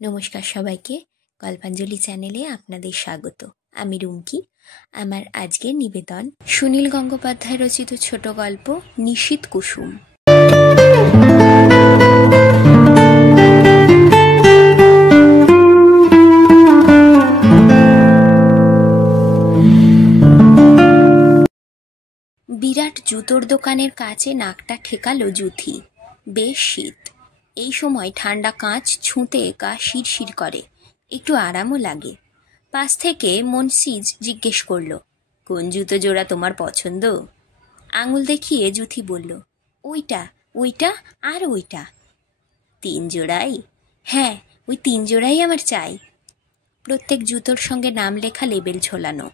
নমস্কার সবাইকে। গল্পাঞ্জলি চ্যানেলে আপনাদের স্বাগত। আমি রুমকি। আমার আজকের নিবেদন সুনীল গঙ্গোপাধ্যায় রচিত ছোট গল্প নিশীথ কুসুম। বিরাট জুতোর দোকানের কাছে নাকটা ঠেকালো জুথি। বেশ শীত। এই সময় ঠান্ডা কাঁচ ছুঁতে গা শিরশির করে, একটু আরামও লাগে। পাশ থেকে মনসিজ জিজ্ঞেস করলো, কোন জুতো জোড়া তোমার পছন্দ? আঙুল দেখিয়ে জুথি বলল, ওইটা ওইটা আর ওইটা। 3 জোড়াই? হ্যাঁ, ওই 3 জোড়াই আমার চাই। প্রত্যেক জুতোর সঙ্গে নাম লেখা লেবেল ঝোলানো।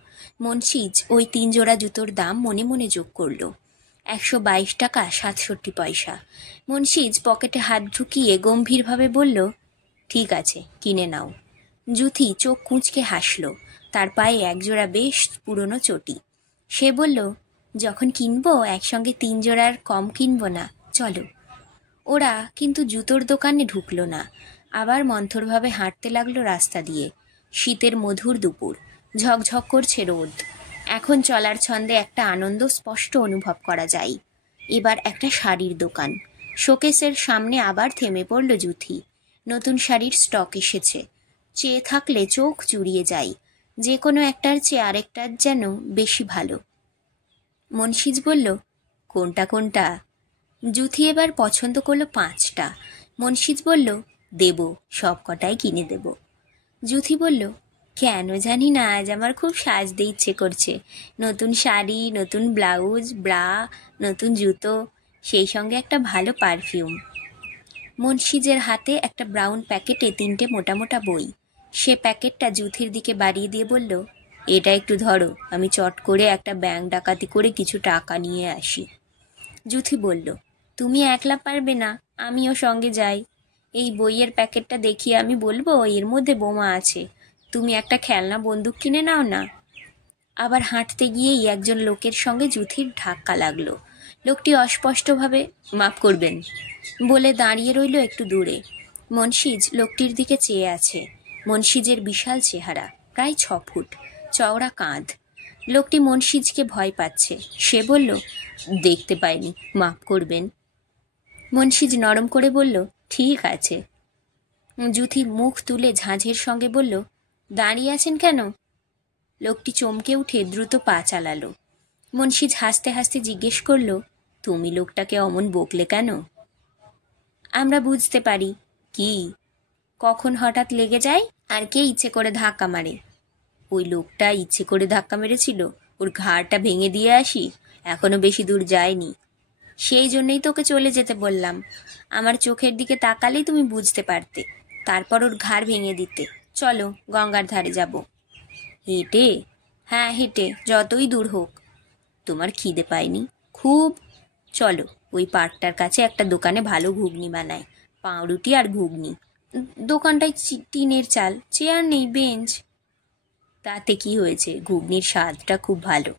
মনসিজ ওই 3 জোড়া জুতোর দাম মনে মনে যোগ করল। 122 টাকা 67 পয়সা। মনসিজ পকেটে হাত ঢুকিয়ে গম্ভীরভাবে বলল, ঠিক আছে, কিনে নাও। জুথি চোখ কুঁচকে হাসল। তার পায়ে একজোড়া বেশ পুরনো চটি। সে বলল, যখন কিনবো একসঙ্গে 3 জোড়ার কম কিনবো না, চলো। ওরা কিন্তু জুতোর দোকানে ঢুকলো না। আবার মন্থরভাবে হাঁটতে লাগলো রাস্তা দিয়ে। শীতের মধুর দুপুর, ঝকঝক করছে রোদ। এখন চলার ছন্দে একটা আনন্দ স্পষ্ট অনুভব করা যায়। এবার একটা শাড়ির দোকান। শোকেসের সামনে আবার থেমে পড়ল জুথি। নতুন শাড়ির স্টক এসেছে। চেয়ে থাকলে চোখ জুড়িয়ে যায়। যে কোনো একটার চেয়ে আরেকটার যেন বেশি ভালো। মনসিজ বলল, কোনটা কোনটা? জুথি এবার পছন্দ করলো 5টা। মনসিজ বলল, দেব, সব কটাই কিনে দেব। জুথি বলল, কেন জানি না আজ আমার খুব সাজতে ইচ্ছে করছে। নতুন শাড়ি, নতুন ব্লাউজ, ব্রা, নতুন জুতো, সেই সঙ্গে একটা ভালো পারফিউম। মনসিজের হাতে একটা ব্রাউন প্যাকেটে 3টে মোটা মোটা বই। সে প্যাকেটটা জুথির দিকে বাড়িয়ে দিয়ে বলল, এটা একটু ধরো, আমি চট করে একটা ব্যাংক ডাকাতি করে কিছু টাকা নিয়ে আসি। জুথি বলল, তুমি একলা পারবে না, আমিও সঙ্গে যাই। এই বইয়ের প্যাকেটটা দেখিয়ে আমি বলবো এর মধ্যে বোমা আছে। তুমি একটা খেলনা বন্দুক কিনে নাও না। আবার হাঁটতে গিয়েই একজন লোকের সঙ্গে জুথির ধাক্কা লাগলো। লোকটি অস্পষ্টভাবে, মাফ করবেন, বলে দাঁড়িয়ে রইল একটু দূরে। মনসিজ লোকটির দিকে চেয়ে আছে। মনসিজের বিশাল চেহারা, প্রায় 6 ফুট, চওড়া কাঁধ। লোকটি মনসিজকে ভয় পাচ্ছে। সে বলল, দেখতে পাইনি, মাফ করবেন। মনসিজ নরম করে বলল, ঠিক আছে। জুথি মুখ তুলে ঝাঁঝের সঙ্গে বলল, দাঁড়িয়ে আছেন কেন? লোকটি চমকে উঠে দ্রুত পা চালালো। মনসিজ হাসতে হাসতে জিজ্ঞেস করল, তুমি লোকটাকে অমন বকলে কেন? আমরা বুঝতে পারি। কি? কখন হঠাৎ লেগে যায় আর কে ইচ্ছে করে ধাক্কা মারে। ওই লোকটা ইচ্ছে করে ধাক্কা মেরেছিল, ওর ঘাড়টা ভেঙে দিয়ে আসি, এখনো বেশি দূর যায়নি। সেই জন্যই তোকে চলে যেতে বললাম। আমার চোখের দিকে তাকালেই তুমি বুঝতে পারতে, তারপর ওর ঘাড় ভেঙে দিতে। চলো, গঙ্গার ধারে যাব। হেঁটে? হ্যাঁ, হেঁটে, যতই দূর হোক। তোমার খিদে পায়নি? খুব। চলো, ওই পার্কটার কাছে একটা দোকানে ভালো ঘুগনি বানায়, পাউরুটি আর ঘুগনি। দোকানটায় টিনের চাল, চেয়ার নেই, বেঞ্চ। তাতে কি হয়েছে, ঘুগনির স্বাদটা খুব ভালো।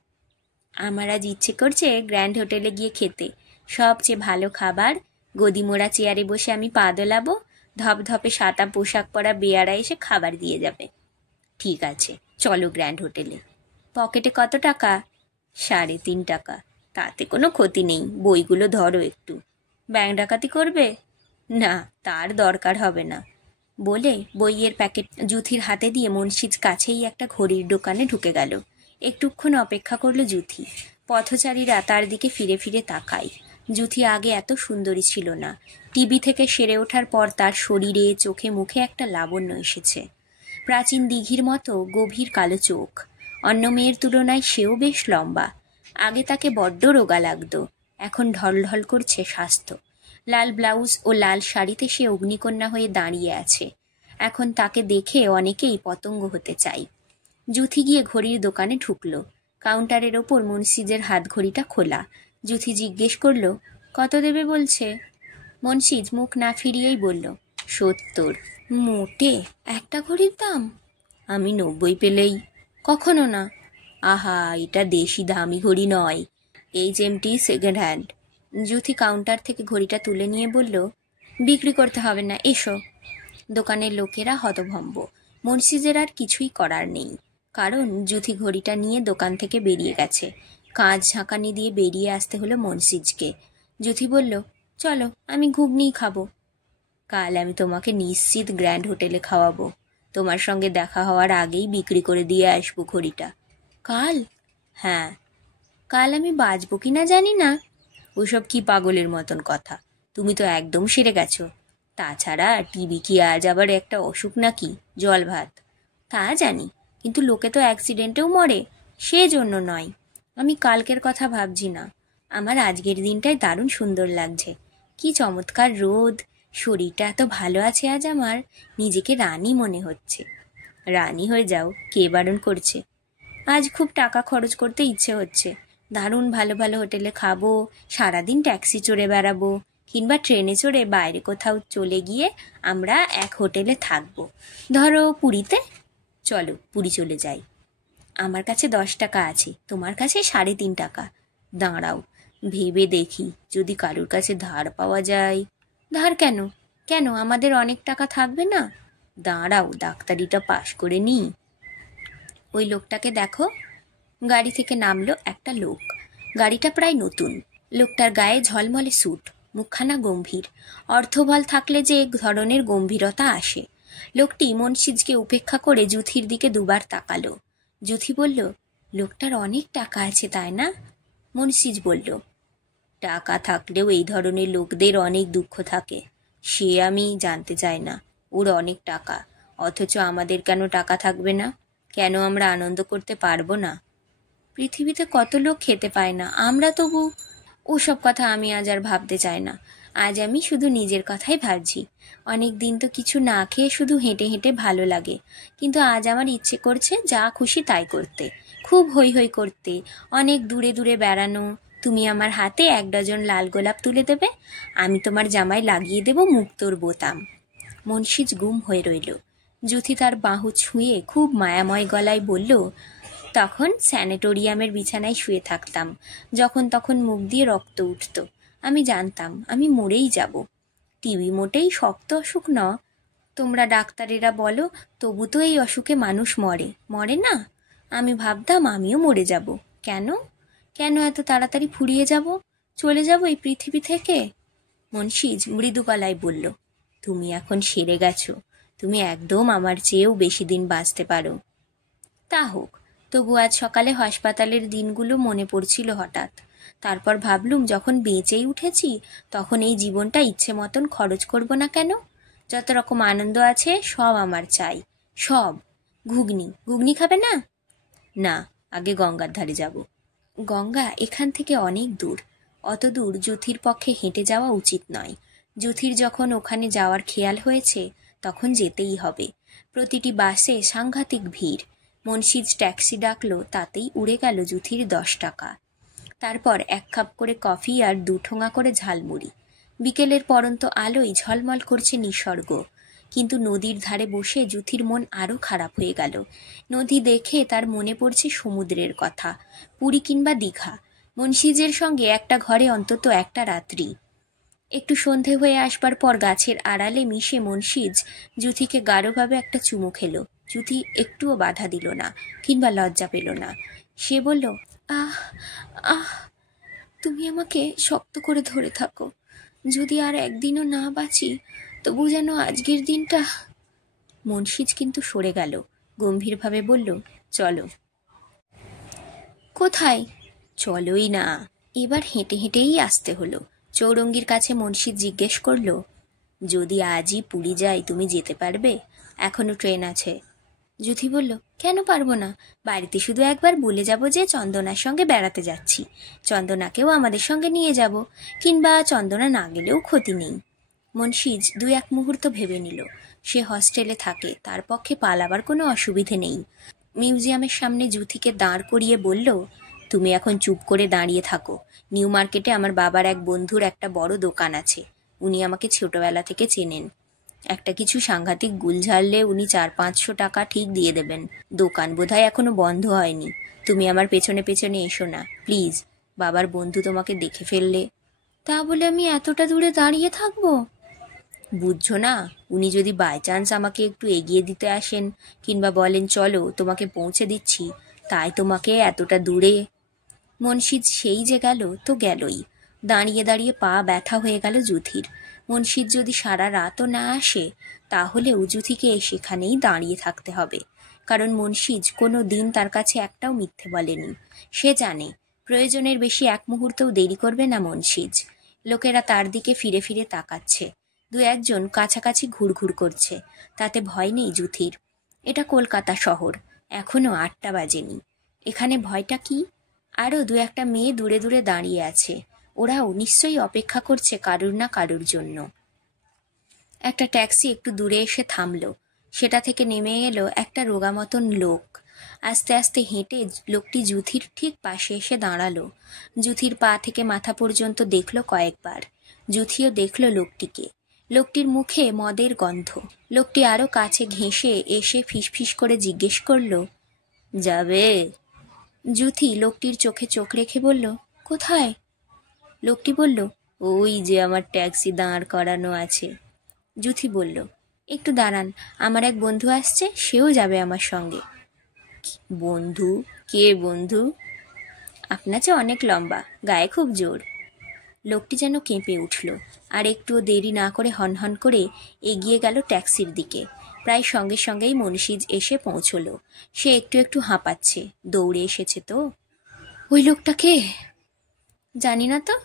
আমার আজ ইচ্ছে করছে গ্র্যান্ড হোটেলে গিয়ে খেতে। সবচেয়ে ভালো খাবার, গদিমোড়া চেয়ারে বসে আমি পা দোলাবো, ধপধপে সাদা পোশাক পরা বেয়ারা এসে খাবার দিয়ে যাবে। ঠিক আছে, চলো গ্র্যান্ড হোটেলে। পকেটে কত টাকা? 3.5 টাকা। তাতে কোনো ক্ষতি নেই, বইগুলো ধরো একটু। ব্যাংক ডাকাতি করবে? না, তার দরকার হবে না। বলে বইয়ের প্যাকেট জুথির হাতে দিয়ে মনসিজ কাছেই একটা ঘড়ির দোকানে ঢুকে গেল। একটুক্ষণ অপেক্ষা করলো জুথি। পথচারীরা তার দিকে ফিরে ফিরে তাকায়। জুথি আগে এত সুন্দরী ছিল না। টিভি থেকে সেরে ওঠার পর তার শরীরে, চোখে মুখে একটা লাবণ্য এসেছে। প্রাচীন দিঘির মতো গভীর কালো চোখ। অন্য মেয়ের তুলনায় সেও বেশ লম্বা। আগে তাকে বড্ড রোগা লাগতো, এখন ঢলঢল করছে স্বাস্থ্য। লাল ব্লাউজ ও লাল শাড়িতে সে অগ্নিকন্যা হয়ে দাঁড়িয়ে আছে। এখন তাকে দেখে অনেকেই পতঙ্গ হতে চায়। জুথি গিয়ে ঘড়ির দোকানে ঢুকলো। কাউন্টারের ওপর মনসিজের হাত ঘড়িটা খোলা। জুথি জিজ্ঞেস করলো, কত দেবে বলছে? মনসিজ মুখ না ফিরিয়েই বলল, 70। মোটে একটা ঘড়ির দাম? আমি 90 পেলেই। কখনো না। আহা, এটা দেশি দামি ঘড়ি নয়, HMT second hand. Juthi counter থেকে ঘড়িটা তুলে নিয়ে বলল, বিক্রি করতে হবে না, এসো। দোকানের লোকেরা হতভম্ব। মুন্সিজের আর কিছুই করার নেই, কারণ জুথি ঘড়িটা নিয়ে দোকান থেকে বেরিয়ে গেছে। কাঁচ ঝাঁকানি দিয়ে বেরিয়ে আসতে হলো মুন্সিজকে। জুথি বলল, চলো, আমি ঘুগনিই খাবো। কাল আমি তোমাকে নিশ্চিত গ্র্যান্ড হোটেলে খাওয়াবো। তোমার সঙ্গে দেখা হওয়ার আগেই বিক্রি করে দিয়ে আসবো ঘড়িটা। কাল? হ্যাঁ। কাল আমি বাঁচবো কি না জানি না। ওসব কি পাগলের মতন কথা, তুমি তো একদম সেরে গেছো। তাছাড়া টিবি কি আজ আবার একটা অসুখ নাকি? জল ভাত। তা জানি, কিন্তু লোকে তো অ্যাক্সিডেন্টেও মরে, সেজন্য নয়। আমি কালকের কথা ভাবছি না, আমার আজকের দিনটাই দারুণ সুন্দর লাগছে। কি চমৎকার রোদ, শরীরটা এত ভালো আছে আজ আমার, নিজেকে রানী মনে হচ্ছে। রানী হয়ে যাও, কে বারণ করছে? আজ খুব টাকা খরচ করতে ইচ্ছে হচ্ছে। দারুণ ভালো ভালো হোটেলে খাবো, সারাদিন ট্যাক্সি চড়ে বেড়াবো, কিংবা ট্রেনে চড়ে বাইরে কোথাও চলে গিয়ে আমরা এক হোটেলে থাকবো, ধরো পুরীতে। চলো পুরী চলে যাই। আমার কাছে 10 টাকা আছে, তোমার কাছে 3.5 টাকা। দাঁড়াও, ভেবে দেখি, যদি কারোর কাছে ধার পাওয়া যায়। ধার কেন? কেন, আমাদের অনেক টাকা থাকবে না? দাঁড়াও, ডাক্তারিটা পাশ করে নিই। ওই লোকটাকে দেখো। গাড়ি থেকে নামলো একটা লোক। গাড়িটা প্রায় নতুন। লোকটার গায়ে ঝলমলে স্যুট, মুখখানা গম্ভীর। অর্থবল থাকলে যে এক ধরনের গম্ভীরতা আসে। লোকটি মুন্সিজকে উপেক্ষা করে জুথির দিকে দুবার তাকালো। জুথি বলল, লোকটার অনেক টাকা আছে তাই না? মুন্সিজ বলল, টাকা থাকলেও এই ধরনের লোকদের অনেক দুঃখ থাকে। সে আমি জানতে চাই না। ওর অনেক টাকা, অথচ আমাদের কেন টাকা থাকবে না? কেন আমরা আনন্দ করতে পারবো না? পৃথিবীতে কত লোক খেতে পায় না, আমরা তবু। ওসব কথা আমি আজ আর ভাবতে চাই না। আজ আমি শুধু নিজের কথাই ভাবছি। অনেক দিন তো কিছু না খেয়ে শুধু হেঁটে হেঁটে ভালো লাগে, কিন্তু আজ আমার ইচ্ছে করছে যা খুশি তাই করতে, খুব হৈ হৈ করতে, অনেক দূরে দূরে বেড়ানো। তুমি আমার হাতে 1 ডজন লাল গোলাপ তুলে দেবে, আমি তোমার জামায় লাগিয়ে দেব মুক্তোর বোতাম। মুন্সিজ গুম হয়ে রইল। জুথি তার বাহু ছুঁয়ে খুব মায়াময় গলায় বলল, তখন স্যানিটোরিয়ামের বিছানায় শুয়ে থাকতাম, যখন তখন মুখ দিয়ে রক্ত উঠত। আমি জানতাম আমি মরেই যাব। টিবি মোটেই শক্ত অসুখ ন, তোমরা ডাক্তারেরা বলো, তবু তো এই অসুখে মানুষ মরে, মরে না? আমি ভাবতাম আমিও মরে যাব। কেন? কেন এত তাড়াতাড়ি ফুরিয়ে যাব, চলে যাব এই পৃথিবী থেকে? মুন্সিজ মৃদু গলায় বলল, তুমি এখন সেরে গেছো, তুমি একদম আমার চেয়েও বেশি দিন বাঁচতে পারো। তা হোক, তবু আজ সকালে হাসপাতালের দিনগুলো মনে পড়ছিল হঠাৎ। তারপর ভাবলুম, যখন বেঁচেই উঠেছি, তখন এই জীবনটা ইচ্ছে মতন খরচ করব না কেন? যত রকম আনন্দ আছে সব আমার চাই, সব। ঘুগনি, ঘুগনি খাবে না? না, আগে গঙ্গার ধারে যাব। গঙ্গা এখান থেকে অনেক দূর। অত দূর জুথির পক্ষে হেঁটে যাওয়া উচিত নয়। জুথির যখন ওখানে যাওয়ার খেয়াল হয়েছে, তখন যেতেই হবে। প্রতিটি বাসে সাংঘাতিক ভিড়। মুন্সিজ ট্যাক্সি ডাকলো, তাতেই উড়ে গেল জুথির 10 টাকা। তারপর 1 কাপ করে কফি আর 2 ঠোঙা করে ঝালমুড়ি। বিকেলের পরন্ত আলোয় ঝলমল করছে নিসর্গ। কিন্তু নদীর ধারে বসে জুথির মন আরও খারাপ হয়ে গেল। নদী দেখে তার মনে পড়ছে সমুদ্রের কথা, পুরী কিংবা দীঘা। মুন্সিজের সঙ্গে একটা ঘরে অন্তত একটা রাত্রি। একটু সন্ধে হয়ে আসবার পর গাছের আড়ালে মিশে মুন্সিজ জুথিকে গাঢ়ভাবে একটা চুমু খেলো। জুথি একটুও বাধা দিল না, কিংবা লজ্জা পেল না। সে বলল, আহ আহ, তুমি আমাকে শক্ত করে ধরে থাকো। যদি আর একদিনও না বাঁচি, তবু যেন আজকের দিনটা। মুন্সিজ কিন্তু সরে গেল, গম্ভীরভাবে বলল, চলো। কোথায়? চলোই না। এবার হেঁটে হেঁটেই আসতে হলো। চৌরঙ্গির কাছে মুন্সিজ জিজ্ঞেস করল, যদি আজই পুরী যাই, তুমি যেতে পারবে? এখনো ট্রেন আছে। জুথি বলল, কেন পারবো না? বাড়িতে শুধু একবার বলে যাব যে চন্দনার সঙ্গে বেড়াতে যাচ্ছি। চন্দনাকেও আমাদের সঙ্গে নিয়ে যাব, কিংবা চন্দনা না গেলেও ক্ষতি নেই। মুন্সিজ 2-1 মুহূর্ত ভেবে নিল। সে হস্টেলে থাকে, তার পক্ষে পালাবার কোনো অসুবিধে নেই। মিউজিয়ামের সামনে জুথিকে দাঁড় করিয়ে বলল, তুমি এখন চুপ করে দাঁড়িয়ে থাকো। নিউ মার্কেটে আমার বাবার এক বন্ধুর একটা বড় দোকান আছে। উনি আমাকে ছোটবেলা থেকে চেনেন। একটা কিছু সাংঘাতিক গুল ঝাড়লে উনি 400-500 টাকা ঠিক দিয়ে দেবেন। দোকান বোধহয় এখনো বন্ধ হয়নি। তুমি আমার পেছনে পেছনে এসো না, প্লিজ। বাবার বন্ধু তোমাকে দেখে ফেললে। তা বলে আমি এতটা দূরে দাঁড়িয়ে থাকবো? বুঝছো না, উনি যদি বাই চান্স আমাকে একটু এগিয়ে দিতে আসেন কিংবা বলেন চলো তোমাকে পৌঁছে দিচ্ছি, তাই তোমাকে এতটা দূরে। মুন্সিজ সেই যে গেল তো গেলই। দাঁড়িয়ে দাঁড়িয়ে পা ব্যথা হয়ে গেল যুথির। মুন্সিজ যদি সারা রাতও না আসে, তাহলেও যুথিকে সেখানেই দাঁড়িয়ে থাকতে হবে, কারণ মুন্সিজ কোনো দিন তার কাছে একটাও মিথ্যে বলেনি। সে জানে প্রয়োজনের বেশি এক মুহূর্তও দেরি করবে না মুন্সিজ। লোকেরা তার দিকে ফিরে ফিরে তাকাচ্ছে, দু একজন কাছাকাছি ঘুরঘুর করছে, তাতে ভয় নেই যুথির। এটা কলকাতা শহর, এখনো 8টা বাজেনি। এখানে ভয়টা কি? আরও দু একটা মেয়ে দূরে দূরে দাঁড়িয়ে আছে, ওরাও নিশ্চয়ই অপেক্ষা করছে কারুর না কারুর জন্য। একটা ট্যাক্সি একটু দূরে এসে থামলো, সেটা থেকে নেমে এলো একটা রোগা মতন লোক। আস্তে আস্তে হেঁটে লোকটি যুথির ঠিক পাশে এসে দাঁড়ালো। যুথির পা থেকে মাথা পর্যন্ত দেখলো কয়েকবার। যুথিও দেখলো লোকটিকে। লোকটির মুখে মদের গন্ধ। লোকটি আরো কাছে ঘেঁষে এসে ফিসফিস করে জিজ্ঞেস করলো, যাবে? যুথি লোকটির চোখে চোখ রেখে বলল, কোথায়? লোকটি বলল, ওই যে আমার ট্যাক্সি দাঁড় করানো আছে। যুথি বলল, একটু দাঁড়ান, আমার এক বন্ধু আসছে, সেও যাবে আমার সঙ্গে। বন্ধু? কে বন্ধু? আপনার চেয়ে অনেক লম্বা, গায়ে খুব জোর। লোকটি যেন কেঁপে উঠল, আর একটুও দেরি না করে হনহন করে এগিয়ে গেল ট্যাক্সির দিকে। প্রায় সঙ্গে সঙ্গেই মুন্সিজ এসে পৌঁছলো। সে একটু একটু হাঁপাচ্ছে, দৌড়ে এসেছে তো। ওই লোকটা কে? জানি না তো।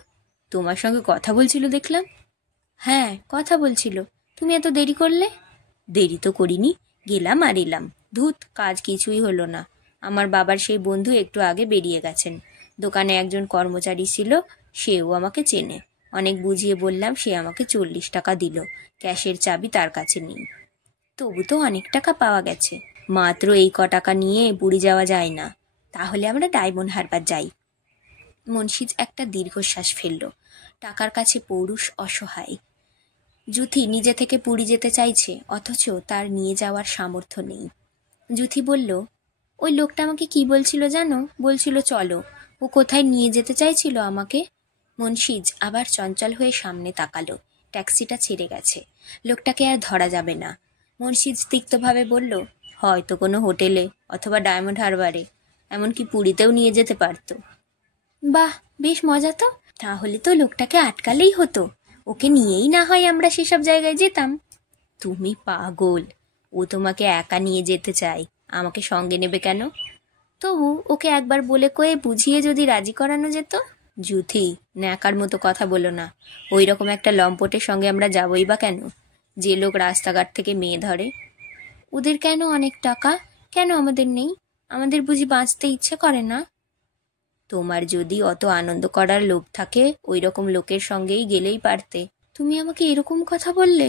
তোমার সঙ্গে কথা বলছিল দেখলাম। হ্যাঁ, কথা বলছিল। তুমি এত দেরি করলে? দেরি তো করিনি, গেলাম আর এলাম। ধুত, কাজ কিছুই হলো না। আমার বাবার সেই বন্ধু একটু আগে বেরিয়ে গেছেন। দোকানে একজন কর্মচারী ছিল, সেও আমাকে চেনে। অনেক বুঝিয়ে বললাম, সে আমাকে 40 টাকা দিল। ক্যাশের চাবি তার কাছে নেই। তবু তো অনেক টাকা পাওয়া গেছে। মাত্র এই টাকা নিয়ে পুরী যাওয়া যায় না। তাহলে আমরা ডায়মন্ড হারবার যাই। মুন্সিজ একটা দীর্ঘশ্বাস ফেলল। টাকার কাছে পৌরুষ অসহায়। যুথি নিজে থেকে পুরী যেতে চাইছে, অথচ তার নিয়ে যাওয়ার সামর্থ্য নেই। যুথি বলল, ওই লোকটা আমাকে কি বলছিল জানো? বলছিল চলো। ও কোথায় নিয়ে যেতে চাইছিল আমাকে? মুন্সিজ আবার চঞ্চল হয়ে সামনে তাকালো। ট্যাক্সিটা ছেড়ে গেছে, লোকটাকে আর ধরা যাবে না। মুন্সিজ তিক্তভাবে বলল, হয়তো কোনো হোটেলে অথবা ডায়মন্ড হারবারে, এমনকি পুরীতেও নিয়ে যেতে পারতো। বাহ, বেশ মজা তো। তাহলে তো লোকটাকে আটকালেই হতো, ওকে নিয়েই না হয় আমরা সেসব জায়গায় যেতাম। তুমি পাগল, ও তোমাকে একা নিয়ে যেতে চায়, আমাকে সঙ্গে নেবে কেন? তবু ওকে একবার বলে কয়ে বুঝিয়ে যদি রাজি করানো যেত। যুথি, ন্যাকার মতো কথা বলো না। ওই রকম একটা লম্পটের সঙ্গে আমরা যাবই বা কেন, যে লোক রাস্তাঘাট থেকে মেয়ে ধরে? ওদের কেন অনেক টাকা, কেন আমাদের নেই? আমাদের বুঝি বাঁচতে ইচ্ছে করে না? তোমার যদি অত আনন্দ করার লোভ থাকে, ওই রকম লোকের সঙ্গেই গেলেই পারতে। তুমি আমাকে এরকম কথা বললে?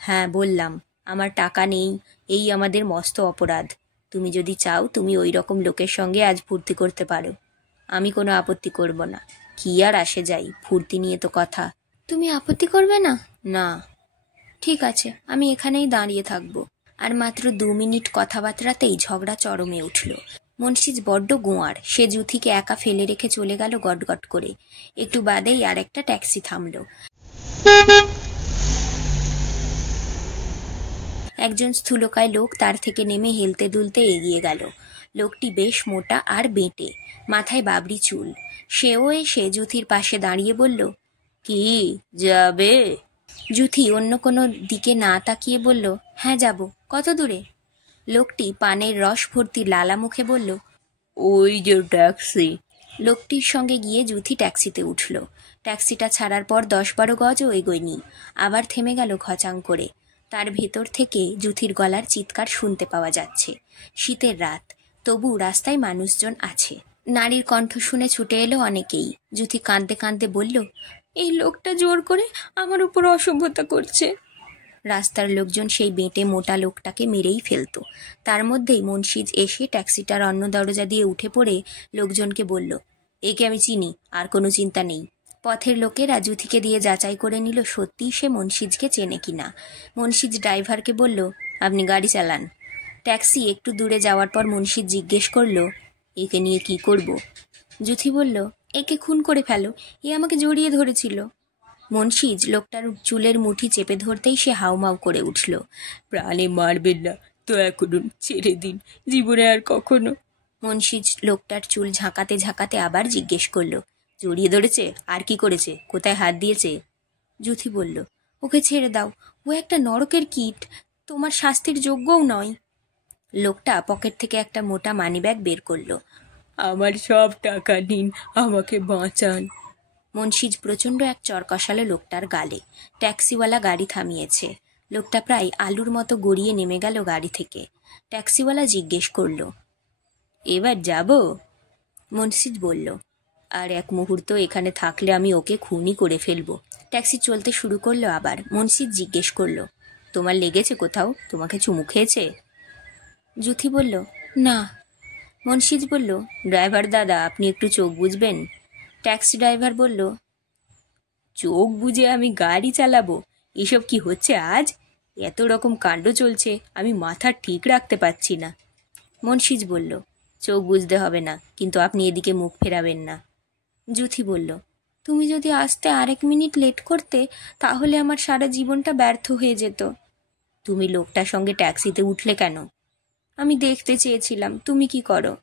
হ্যাঁ বললাম, আমার টাকা নেই, এই আমাদের মস্ত অপরাধ। তুমি যদি চাও, তুমি ওই রকম লোকের সঙ্গে আজ ফুর্তি করতে পারো, আমি কোনো আপত্তি করব না। কি আর আসে যাই, ফুর্তি নিয়ে তো কথা। তুমি আপত্তি করবে না? না। ঠিক আছে, আমি এখানেই দাঁড়িয়ে থাকবো। আর মাত্র 2 মিনিট কথাবার্তাতেই ঝগড়া চরমে উঠল। মুন্সিজ বড্ড গোঁয়ার, সে যুথিকে একা ফেলে রেখে চলে গেল গটগট করে। একটু বাদেই আর একটা ট্যাক্সি থামল। একজন স্থূলকায় লোক তার থেকে নেমে হেলতে দুলতে এগিয়ে গেল। লোকটি বেশ মোটা আর বেঁটে, মাথায় বাবরি চুল। সেও এসে যুথির পাশে দাঁড়িয়ে বলল, কি যাবে? যুথি অন্য কোনো দিকে না তাকিয়ে বলল, হ্যাঁ যাব। কত দূরে? লোকটি পানের রস ভর্তি লালা মুখে বলল, ওই যে ট্যাক্সি। লোকটির সঙ্গে গিয়ে যুথি ট্যাক্সিতে উঠল। ট্যাক্সিটা ছাড়ার পর 10-12 গজও এগোয়নি, আবার থেমে গেল খচাং করে। তার ভেতর থেকে যুথির গলার চিৎকার শুনতে পাওয়া যাচ্ছে। শীতের রাত, তবু রাস্তায় মানুষজন আছে। নারীর কণ্ঠ শুনে ছুটে এলো অনেকেই। যুথি কাঁদতে কাঁদতে বলল, এই লোকটা জোর করে আমার উপর অসভ্যতা করছে। রাস্তার লোকজন সেই বেঁটে মোটা লোকটাকে মেরেই ফেলত। তার মধ্যেই মুন্সিজ এসে ট্যাক্সিটার অন্য দরজা দিয়ে উঠে পড়ে লোকজনকে বলল, একে আমি চিনি, আর কোনো চিন্তা নেই। পথের লোকেরা যুথিকে দিয়ে যাচাই করে নিল সত্যিই সে মুন্সিজকে চেনে কিনা। মুন্সিজ ড্রাইভারকে বলল, আপনি গাড়ি চালান। ট্যাক্সি একটু দূরে যাওয়ার পর মুন্সিজ জিজ্ঞেস করল, একে নিয়ে কি করব? যুথি বলল, একে খুন করে ফেলো, এ আমাকে জড়িয়ে ধরেছিল। মুন্সিজ লোকটার চুলের মুঠি চেপে ধরতেই সে হাউমাউ করে উঠল। প্রাণে মারবেন না দয়া করুন, ছেড়ে দিন, জীবনে আর কখনো। মুন্সিজ লোকটার চুল ঝাঁকাতে ঝাঁকাতে আবার জিজ্ঞেস করলো, জড়িয়ে ধরেছে? আর কি করেছে? কোথায় হাত দিয়েছে? যুথি বলল, ওকে ছেড়ে দাও, ও একটা নরকের কীট, তোমার শাস্তির যোগ্যও নয়। লোকটা পকেট থেকে একটা মোটা মানিব্যাগ বের করলো। আমার সব টাকা নিন, আমাকে বাঁচান। মুন্সিজ প্রচণ্ড এক চর কষালো লোকটার গালে। ট্যাক্সিওয়ালা গাড়ি থামিয়েছে। লোকটা প্রায় আলুর মতো গড়িয়ে নেমে গেল গাড়ি থেকে। ট্যাক্সিওয়ালা জিজ্ঞেস করলো, এবার যাব? মুন্সিজ বলল, আর এক মুহূর্ত এখানে থাকলে আমি ওকে খুনই করে ফেলবো। ট্যাক্সি চলতে শুরু করলো আবার। মুন্সিজ জিজ্ঞেস করলো, তোমার লেগেছে কোথাও? তোমাকে চুমু খেয়েছে? যুথি বলল, না। মুন্সিজ বলল, ড্রাইভার দাদা, আপনি একটু চোখ বুঝবেন? ট্যাক্সি ড্রাইভার বলল, চোখ বুঝে আমি গাড়ি চালাবো? এসব কি হচ্ছে আজ? এত রকম কাণ্ড চলছে, আমি মাথা ঠিক রাখতে পারছি না। মুন্সিজ বলল, চোখ বুঝতে হবে না, কিন্তু আপনি এদিকে মুখ ফেরাবেন না। যুথি বলল, তুমি যদি আসতে আরেক মিনিট লেট করতে তাহলে আমার সারা জীবনটা ব্যর্থ হয়ে যেত। তুমি লোকটার সঙ্গে ট্যাক্সিতে উঠলে কেন? আমি দেখতে চেয়েছিলাম তুমি কি করো।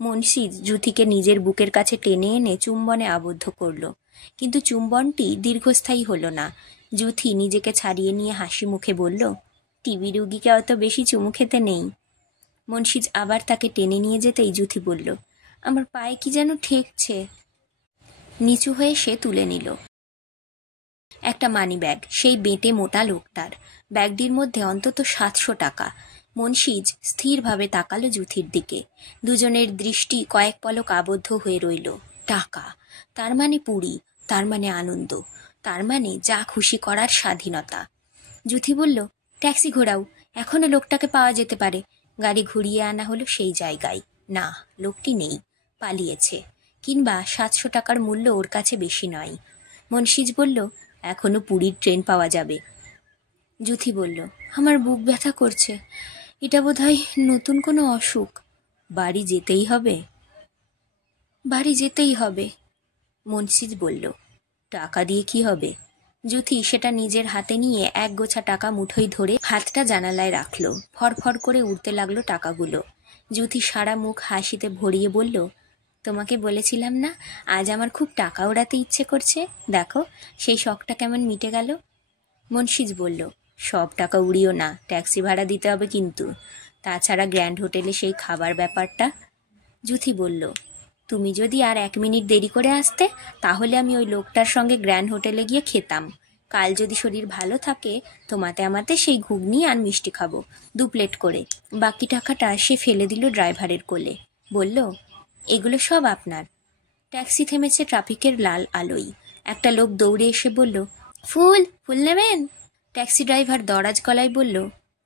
মুন্সিজ যুথিকে নিজের বুকের কাছে টেনে এনে চুম্বনে আবদ্ধ করল, কিন্তু চুম্বনটি দীর্ঘস্থায়ী হলো না। যুথি নিজেকে ছাড়িয়ে নিয়ে হাসি মুখে বলল, টিবি রুগীকে অত বেশি চুমু খেতে নেই। মুন্সিজ আবার তাকে টেনে নিয়ে যেতেই যুথি বলল, আমার পায়ে কি যেন ঠেকছে। নিচু হয়ে সে তুলে নিল একটা মানিব্যাগ, সেই বেঁটে মোটা লোকটার। ব্যাগটির মধ্যে অন্তত 700 টাকা। মুন্সিজ স্থিরভাবে তাকালো যুথির দিকে। দুজনের দৃষ্টি কয়েক পলক আবদ্ধ হয়ে রইল। টাকা, তার মানে পুরী, তার মানে আনন্দ, তার মানে যা খুশি করার স্বাধীনতা। যুথি বলল, ট্যাক্সি ঘোরাও, এখনো লোকটাকে পাওয়া যেতে পারে। গাড়ি ঘুরিয়ে আনা হলো সেই জায়গায়। না, লোকটি নেই, পালিয়েছে। কিংবা 700 টাকার মূল্য ওর কাছে বেশি নয়। মুন্সিজ বলল, এখনো পুরীর ট্রেন পাওয়া যাবে। যুথি বলল, আমার বুক ব্যথা করছে, এটা বোধহয় নতুন কোনো অসুখ। বাড়ি যেতেই হবে? বাড়ি যেতেই হবে। মুন্সিজ বলল, টাকা দিয়ে কি হবে? যুথি সেটা নিজের হাতে নিয়ে এক গোছা টাকা মুঠোয় ধরে হাতটা জানালায় রাখলো। ফরফর করে উড়তে লাগলো টাকাগুলো। যুথি সারা মুখ হাসিতে ভরিয়ে বলল, তোমাকে বলেছিলাম না আজ আমার খুব টাকা ওড়াতে ইচ্ছে করছে, দেখো সেই শখটা কেমন মিটে গেল। মুন্সিজ বলল, সব টাকা উড়িও না, ট্যাক্সি ভাড়া দিতে হবে কিন্তু। তাছাড়া গ্র্যান্ড হোটেলে সেই খাবার ব্যাপারটা। যুথি বলল, তুমি যদি আর 1 মিনিট দেরি করে আসতে তাহলে আমি ওই লোকটার সঙ্গে গ্র্যান্ড হোটেলে গিয়ে খেতাম। কাল যদি শরীর ভালো থাকে তোমাতে আমাতে সেই ঘুগনি আর মিষ্টি খাবো, 2 প্লেট করে। বাকি টাকাটা সে ফেলে দিল ড্রাইভারের কোলে। বলল, এগুলো সব আপনার। ট্যাক্সি থেমেছে ট্রাফিকের লাল আলোয়। একটা লোক দৌড়ে এসে বলল, ফুল ফুল নেবেন? ট্যাক্সি ড্রাইভার দরাজ গলায় বলল,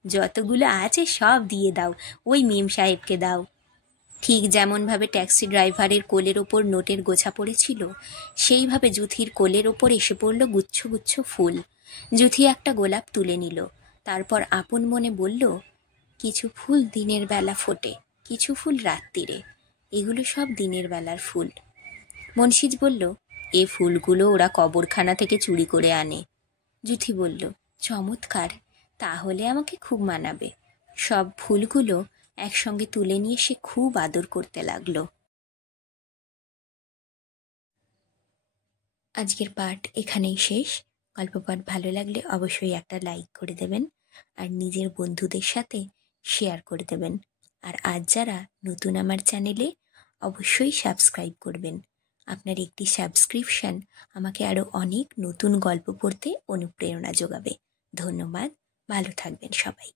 যতগুলো আছে সব দিয়ে দাও, ওই মেম সাহেবকে দাও। ঠিক যেমনভাবে ট্যাক্সি ড্রাইভারের কোলের ওপর নোটের গোছা পড়েছিল, সেইভাবে যুথির কোলের ওপর এসে পড়ল গুচ্ছ গুচ্ছ ফুল। যুথি একটা গোলাপ তুলে নিল, তারপর আপন মনে বলল, কিছু ফুল দিনের বেলা ফোটে, কিছু ফুল রাত্রিরে, এগুলো সব দিনের বেলার ফুল। মুন্সিজ বলল, এ ফুলগুলো ওরা কবরখানা থেকে চুরি করে আনে। যুথি বলল, চমৎকার, তাহলে আমাকে খুব মানাবে। সব ফুলগুলো একসঙ্গে তুলে নিয়ে সে খুব আদর করতে লাগলো। আজকের পাঠ এখানেই শেষ। গল্প পাঠ ভালো লাগলে অবশ্যই একটা লাইক করে দেবেন আর নিজের বন্ধুদের সাথে শেয়ার করে দেবেন। আর আজ যারা নতুন আমার চ্যানেলে, অবশ্যই সাবস্ক্রাইব করবেন। আপনার একটি সাবস্ক্রিপশন আমাকে আরও অনেক নতুন গল্প পড়তে অনুপ্রেরণা যোগাবে। ধন্যবাদ, ভালো থাকবেন সবাই।